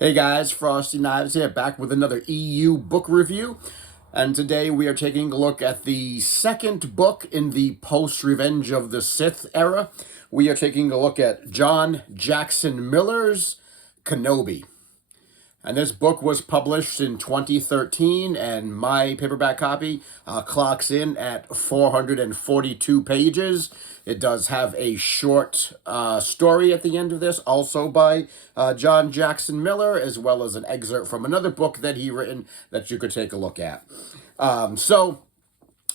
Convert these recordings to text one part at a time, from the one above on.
Hey guys, Frosty Knives here, back with another EU book review. And today we are taking a look at the second book in the post-Revenge of the Sith era. We are taking a look at John Jackson Miller's Kenobi. And this book was published in 2013, and my paperback copy clocks in at 442 pages. It does have a short story at the end of this, also by John Jackson Miller, as well as an excerpt from another book that he written that you could take a look at.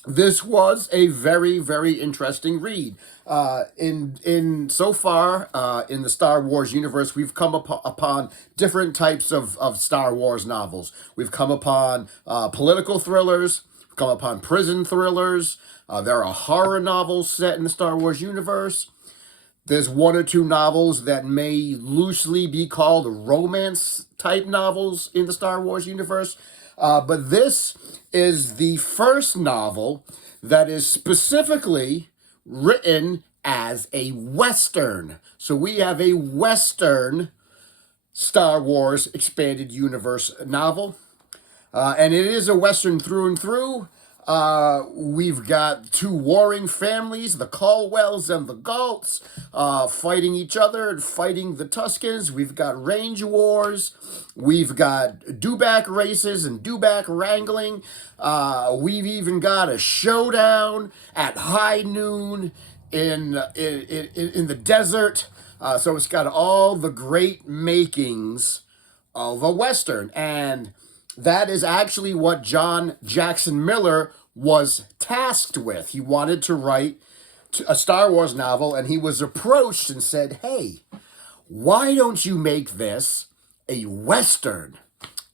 This was a very, very interesting read. In so far in the Star Wars universe, we've come upon different types of Star Wars novels. We've come upon political thrillers. We've come upon prison thrillers. There are horror novels set in the Star Wars universe. There's one or two novels that may loosely be called romance type novels in the Star Wars universe. But this is the first novel that is specifically written as a Western. So we have a Western Star Wars Expanded Universe novel. And it is a Western through and through. We've got two warring families, the Caldwells and the Galts, fighting each other and fighting the Tuskens. We've got range wars. We've got dewback races and dewback wrangling. We've even got a showdown at high noon in the desert. So it's got all the great makings of a Western. And that is actually what John Jackson Miller was tasked with. He wanted to write a Star Wars novel, and he was approached and said, hey, why don't you make this a Western?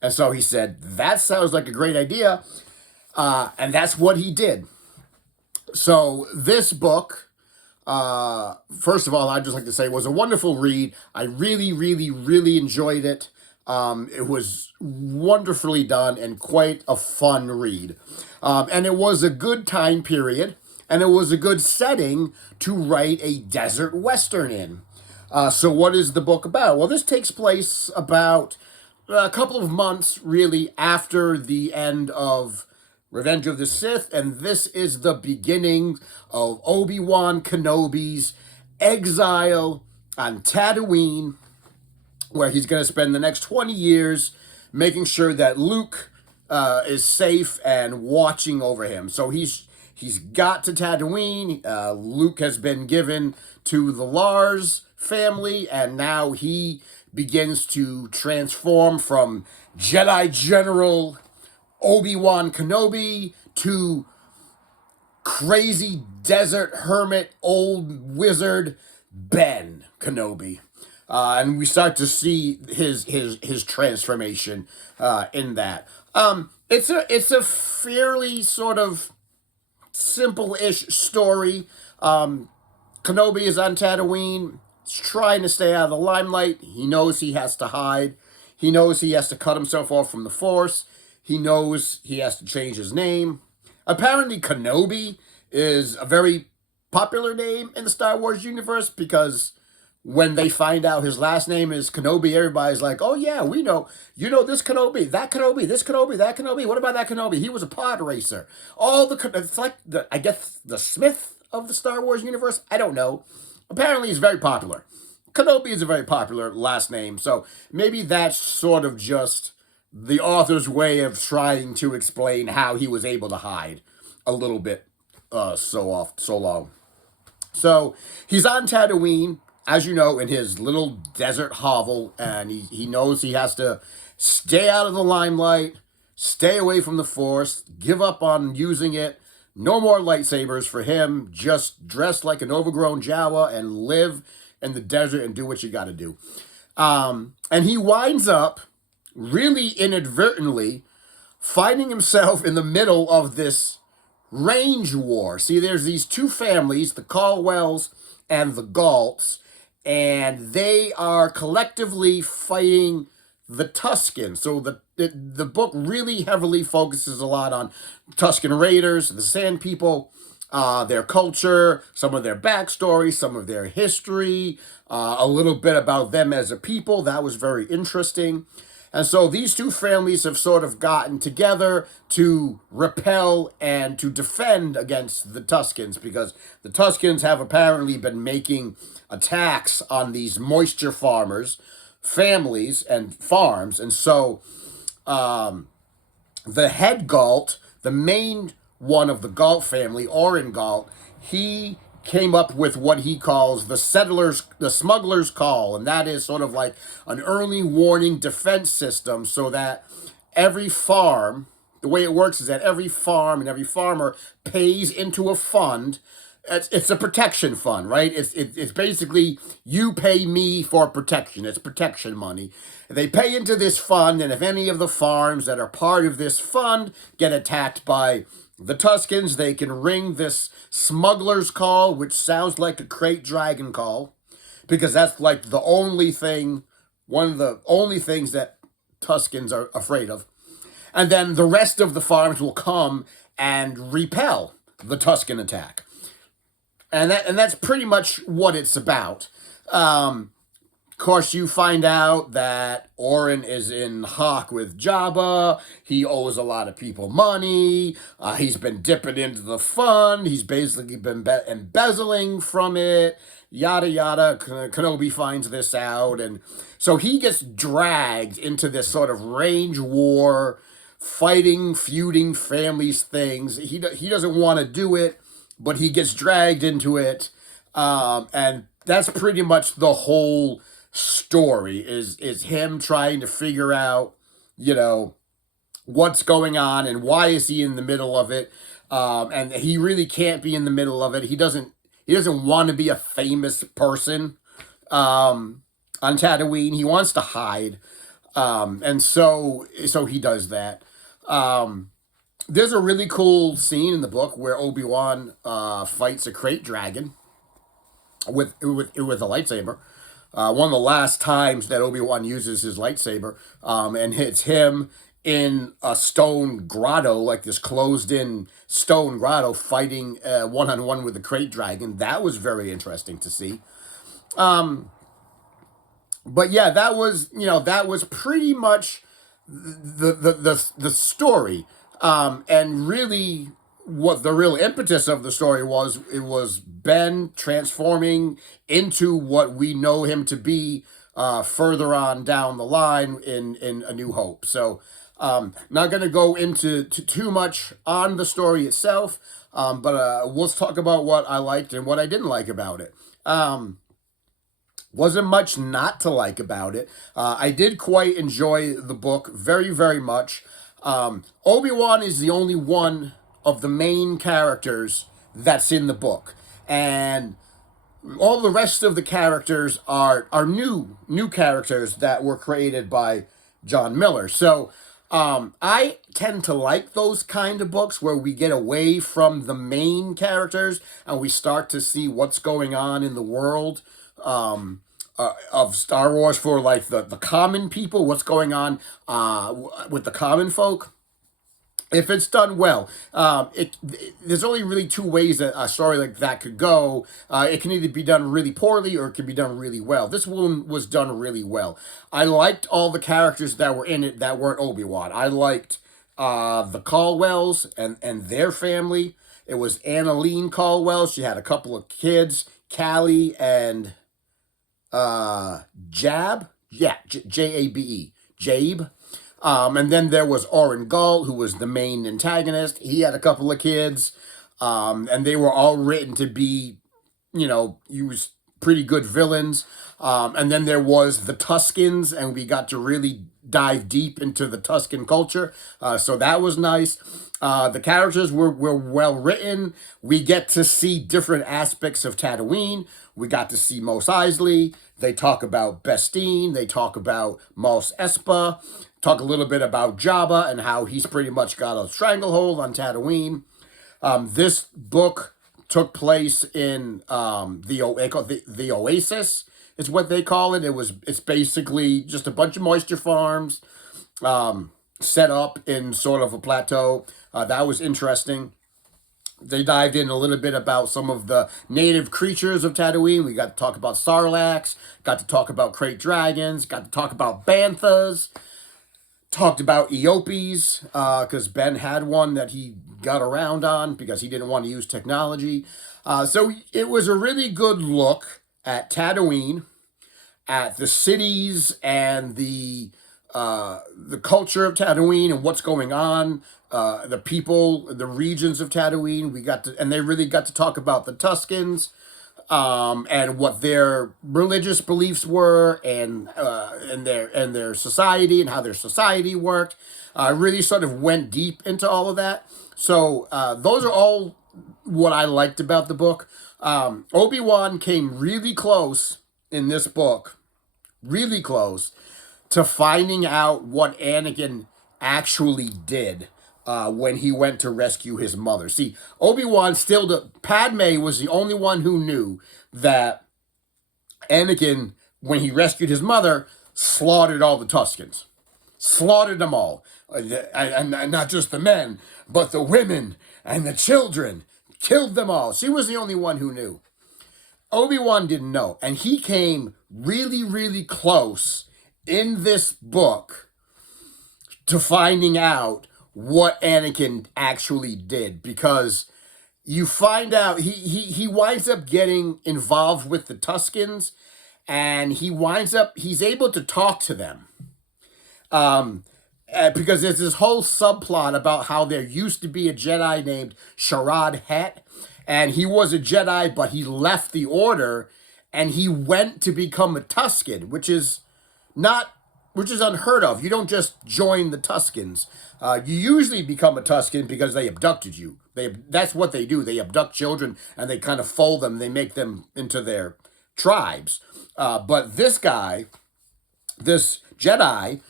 And so he said, that sounds like a great idea. And that's what he did. So this book, first of all, I'd just like to say, was a wonderful read. I really, really, really enjoyed it. It was wonderfully done and quite a fun read. And it was a good time period, and it was a good setting to write a desert Western in. So what is the book about? Well, this takes place about a couple of months, really, after the end of Revenge of the Sith, and this is the beginning of Obi-Wan Kenobi's exile on Tatooine, where he's going to spend the next 20 years making sure that Luke is safe and watching over him. So he's got to Tatooine. Luke has been given to the Lars family, and now he begins to transform from Jedi General Obi-Wan Kenobi to crazy desert hermit old wizard Ben Kenobi. And we start to see his transformation in that. It's a fairly sort of simple-ish story. Kenobi is on Tatooine. He's trying to stay out of the limelight. He knows he has to hide. He knows he has to cut himself off from the Force. He knows he has to change his name. Apparently, Kenobi is a very popular name in the Star Wars universe because when they find out his last name is Kenobi, everybody's like, oh yeah, we know. You know this Kenobi, that Kenobi, this Kenobi, that Kenobi. What about that Kenobi? He was a pod racer. It's like, I guess, the Smith of the Star Wars universe? I don't know. Apparently he's very popular. Kenobi is a very popular last name, so maybe that's sort of just the author's way of trying to explain how he was able to hide a little bit so long. So he's on Tatooine, as you know, in his little desert hovel, and he knows he has to stay out of the limelight, stay away from the Force, give up on using it, no more lightsabers for him, just dress like an overgrown Jawa and live in the desert and do what you got to do. And he winds up, really inadvertently, finding himself in the middle of this range war. See, there's these two families, the Caldwells and the Galts, and they are collectively fighting the Tusken. So the book really heavily focuses a lot on Tusken Raiders, the Sand People, their culture, some of their backstory, some of their history, a little bit about them as a people. That was very interesting. And so these two families have sort of gotten together to repel and to defend against the Tuskens, because the Tuskens have apparently been making attacks on these moisture farmers, families, and farms. And so the head Galt, the main one of the Galt family, Orin Galt, he came up with what he calls the smuggler's call, and that is sort of like an early warning defense system, so that every farm, the way it works is that every farm and every farmer pays into a fund. It's a protection fund, right? It's basically you pay me for protection. It's protection money. They pay into this fund, and if any of the farms that are part of this fund get attacked by the Tuskens, they can ring this smuggler's call, which sounds like a crate dragon call, because that's like the only thing, one of the only things that Tuskens are afraid of. And then the rest of the farms will come and repel the Tusken attack. And that's pretty much what it's about. Of course, you find out that Orin is in hock with Jabba. He owes a lot of people money. He's been dipping into the fund. He's basically been embezzling from it. Yada yada. Kenobi finds this out, and so he gets dragged into this sort of range war, fighting, feuding families things. He doesn't want to do it, but he gets dragged into it, and that's pretty much the whole story is him trying to figure out, what's going on and why is he in the middle of it. And he really can't be in the middle of it. He doesn't want to be a famous person on Tatooine. He wants to hide. And so he does that. There's a really cool scene in the book where Obi-Wan fights a crate dragon with a lightsaber. One of the last times that Obi-Wan uses his lightsaber, and it's him in a stone grotto, like this closed-in stone grotto, fighting one-on-one with the crate dragon. That was very interesting to see. But yeah, that was pretty much the story. And really, what the real impetus of the story was, it was Ben transforming into what we know him to be further on down the line in A New Hope. So, not going to go into too much on the story itself, but let's talk about what I liked and what I didn't like about it. Wasn't much not to like about it. I did quite enjoy the book very, very much. Obi-Wan is the only one of the main characters that's in the book, and all the rest of the characters are new characters that were created by John Miller. So I tend to like those kind of books where we get away from the main characters and we start to see what's going on in the world of Star Wars for like the common people, what's going on with the common folk. If it's done well, there's only really two ways that a story like that could go. It can either be done really poorly or it can be done really well. This one was done really well. I liked all the characters that were in it that weren't Obi-Wan. I liked the Caldwells and their family. It was Annalene Caldwell. She had a couple of kids, Callie and Jab. Yeah, Jabe. Jabe. And then there was Orin Galt, who was the main antagonist. He had a couple of kids, and they were all written to be, use pretty good villains. And then there was the Tuskens, and we got to really dive deep into the Tusken culture. So that was nice. The characters were well written. We get to see different aspects of Tatooine. We got to see Mos Eisley. They talk about Bestine. They talk about Mos Espa. Talk a little bit about Jabba and how he's pretty much got a stranglehold on Tatooine. This book took place in the Oasis, is what they call it. It's basically just a bunch of moisture farms set up in sort of a plateau. That was interesting. They dived in a little bit about some of the native creatures of Tatooine. We got to talk about Sarlaccs, got to talk about Krayt dragons, got to talk about banthas, talked about Eopes, because Ben had one that he got around on because he didn't want to use technology. So it was a really good look at Tatooine, at the cities and the culture of Tatooine and what's going on, the people, the regions of Tatooine. And they really got to talk about the Tuskens, and what their religious beliefs were, and their society and how their society worked. Really sort of went deep into all of that. So those are all what I liked about the book. Obi-Wan came really close in this book, really close to finding out what Anakin actually did when he went to rescue his mother. See, Obi-Wan Padme was the only one who knew that Anakin, when he rescued his mother, slaughtered all the Tuskens. Slaughtered them all. And not just the men, but the women and the children. Killed them all. She was the only one who knew. Obi-Wan didn't know. And he came really, really close in this book to finding out what Anakin actually did, because you find out he winds up getting involved with the Tuskens, and he's able to talk to them. Because there's this whole subplot about how there used to be a Jedi named Sharad Het, and he was a Jedi, but he left the Order, and he went to become a Tusken, which is unheard of. You don't just join the Tuskens. You usually become a Tusken because they abducted you. That's what they do. They abduct children and they kind of fold them. They make them into their tribes. But this Jedi,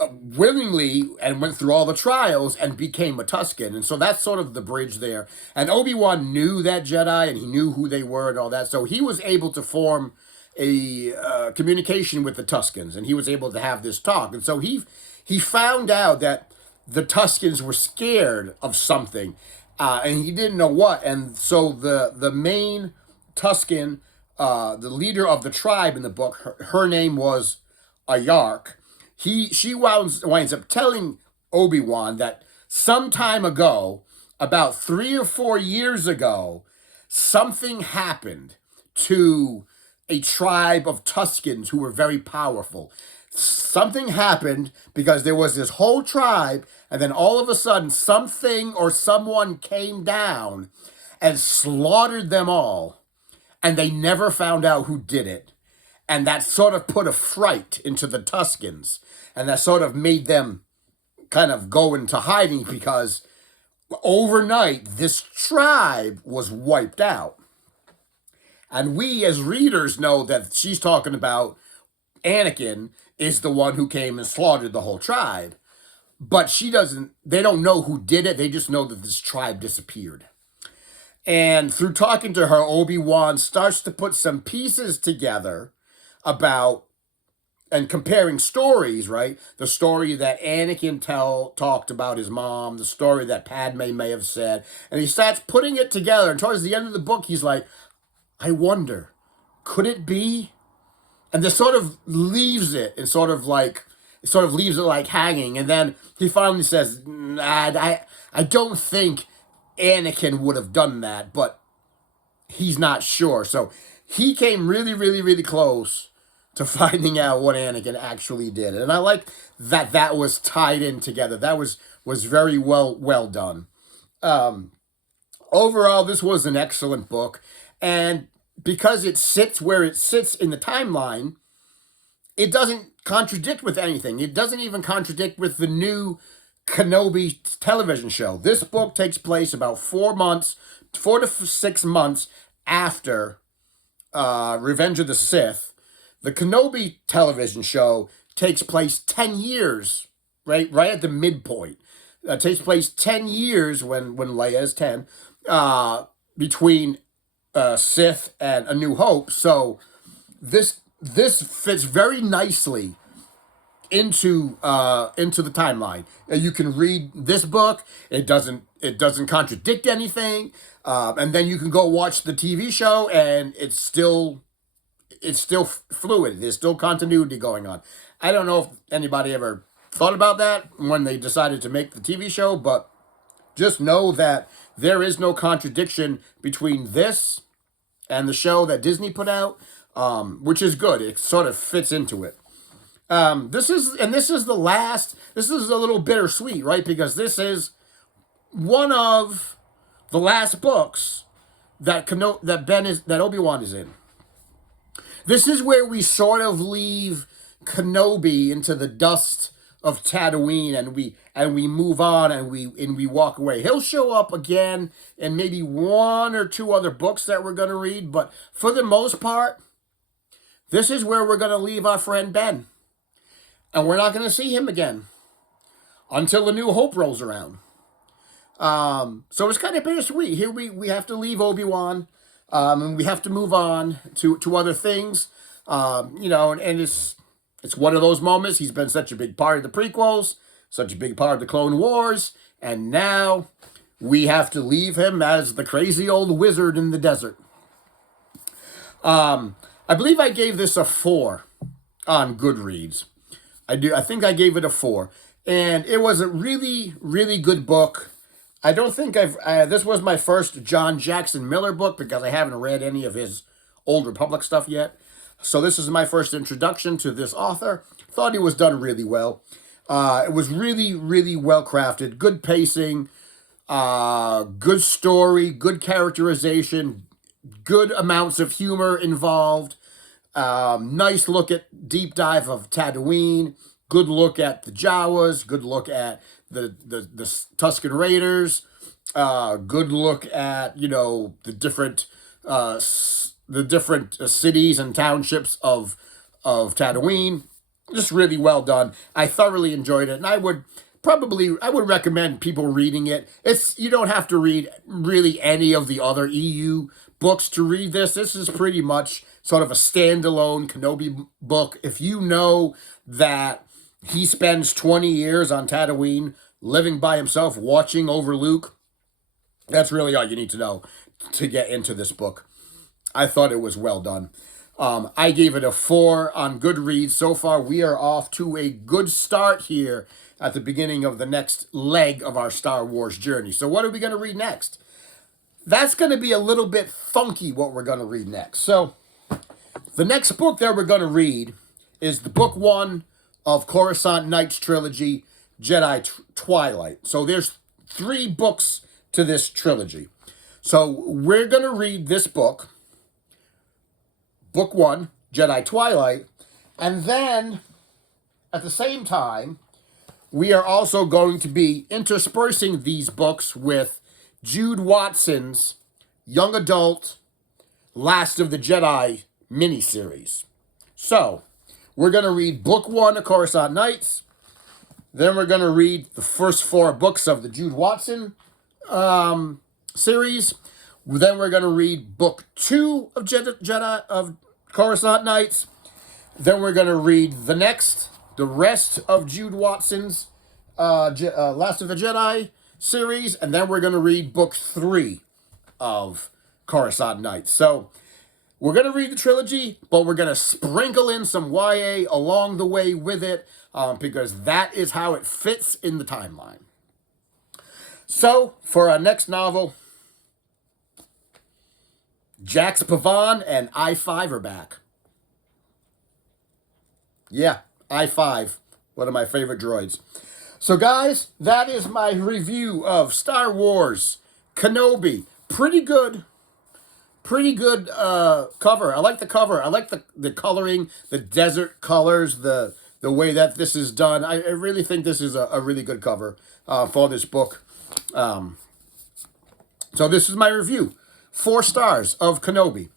willingly and went through all the trials and became a Tusken. And so that's sort of the bridge there. And Obi-Wan knew that Jedi, and he knew who they were and all that. So he was able to form a communication with the Tuskens, and he was able to have this talk. And so he found out that the Tuskens were scared of something, and he didn't know what. And so the main Tusken, the leader of the tribe in the book, her name was Ayark. She winds up telling Obi-Wan that some time ago, about 3 or 4 years ago, something happened to a tribe of Tuskens who were very powerful. Something happened because there was this whole tribe, and then all of a sudden something or someone came down and slaughtered them all, and they never found out who did it. And that sort of put a fright into the Tuskens, and that sort of made them kind of go into hiding, because overnight this tribe was wiped out. And we as readers know that she's talking about Anakin is the one who came and slaughtered the whole tribe. But they don't know who did it. They just know that this tribe disappeared. And through talking to her, Obi-Wan starts to put some pieces together about and comparing stories, right? The story that Anakin talked about his mom, the story that Padme may have said. And he starts putting it together. And towards the end of the book, he's like, I wonder, could it be? And this sort of leaves it and sort of leaves it like hanging. And then he finally says, I don't think Anakin would have done that, but he's not sure. So he came really, really, really close to finding out what Anakin actually did. And I like that was tied in together. That was very well done. Overall, this was an excellent book. And because it sits where it sits in the timeline, it doesn't contradict with anything. It doesn't even contradict with the new Kenobi television show. This book takes place about 4 to 6 months after Revenge of the Sith. The Kenobi television show takes place 10 years, right at the midpoint. It takes place 10 years when Leia is 10, between Sith and A New Hope. So this fits very nicely into the timeline. You can read this book. It doesn't it doesn't contradict anything, and then you can go watch the TV show, and it's still fluid. There's still continuity going on. I don't know if anybody ever thought about that when they decided to make the TV show, but just know that there is no contradiction between this and the show that Disney put out, which is good. It sort of fits into it. This is the last. This is a little bittersweet, right? Because this is one of the last books that Obi-Wan is in. This is where we sort of leave Kenobi into the dust of Tatooine, and we move on, and we walk away. He'll show up again in maybe one or two other books that we're going to read, but for the most part, this is where we're going to leave our friend Ben, and we're not going to see him again until A New Hope rolls around. So it's kind of bittersweet. Here we have to leave Obi-Wan, and we have to move on to other things. And it's one of those moments. He's been such a big part of the prequels, such a big part of the Clone Wars, and now we have to leave him as the crazy old wizard in the desert. I believe I gave this a 4 on Goodreads. I think I gave it a 4, and it was a really, really good book. I don't think this was my first John Jackson Miller book because I haven't read any of his Old Republic stuff yet. So this is my first introduction to this author. Thought he was done really well. It was really, really well crafted. Good pacing, good story, good characterization, good amounts of humor involved. Nice look at deep dive of Tatooine. Good look at the Jawas. Good look at the Tusken Raiders. Good look at the different cities and townships of Tatooine. Just really well done. I thoroughly enjoyed it, and I would recommend people reading it. You don't have to read really any of the other EU books to read this. This is pretty much sort of a standalone Kenobi book. If you know that he spends 20 years on Tatooine, living by himself, watching over Luke, that's really all you need to know to get into this book. I thought it was well done. I gave it a 4 on Goodreads. So far, we are off to a good start here at the beginning of the next leg of our Star Wars journey. So what are we going to read next? That's going to be a little bit funky, what we're going to read next. So the next book that we're going to read is the book 1 of Coruscant Nights trilogy, Jedi Twilight. So there's 3 books to this trilogy. So we're going to read this book, book 1, Jedi Twilight, and then at the same time, we are also going to be interspersing these books with Jude Watson's young adult Last of the Jedi miniseries. So we're going to read book 1 of Coruscant Nights. Then we're going to read the first 4 books of the Jude Watson series. Then we're going to read book 2 of Jedi of Coruscant Nights. Then we're going to read the rest of Jude Watson's Last of the Jedi series. And then we're going to read book 3 of Coruscant Nights. So we're going to read the trilogy, but we're going to sprinkle in some YA along the way with it, because that is how it fits in the timeline. So, for our next novel, Jax Pavan and I-5 are back. Yeah, I-5, one of my favorite droids. So, guys, that is my review of Star Wars Kenobi. Pretty good cover. I like the cover. I like the coloring, the desert colors, the way that this is done. I really think this is a really good cover for this book. So this is my review. 4 stars of Kenobi.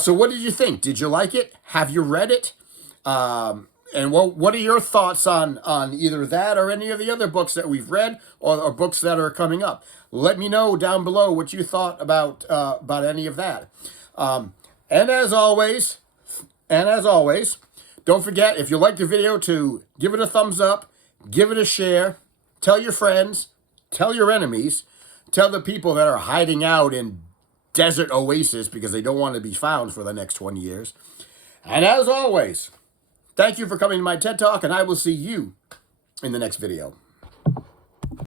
So what did you think? Did you like it? Have you read it? And what are your thoughts on either that or any of the other books that we've read or books that are coming up? Let me know down below what you thought about any of that. And as always, don't forget, if you liked the video, to give it a thumbs up, give it a share, tell your friends, tell your enemies, Tell the people that are hiding out in desert oasis because they don't want to be found for the next 20 years. And as always, thank you for coming to my TED Talk, and I will see you in the next video.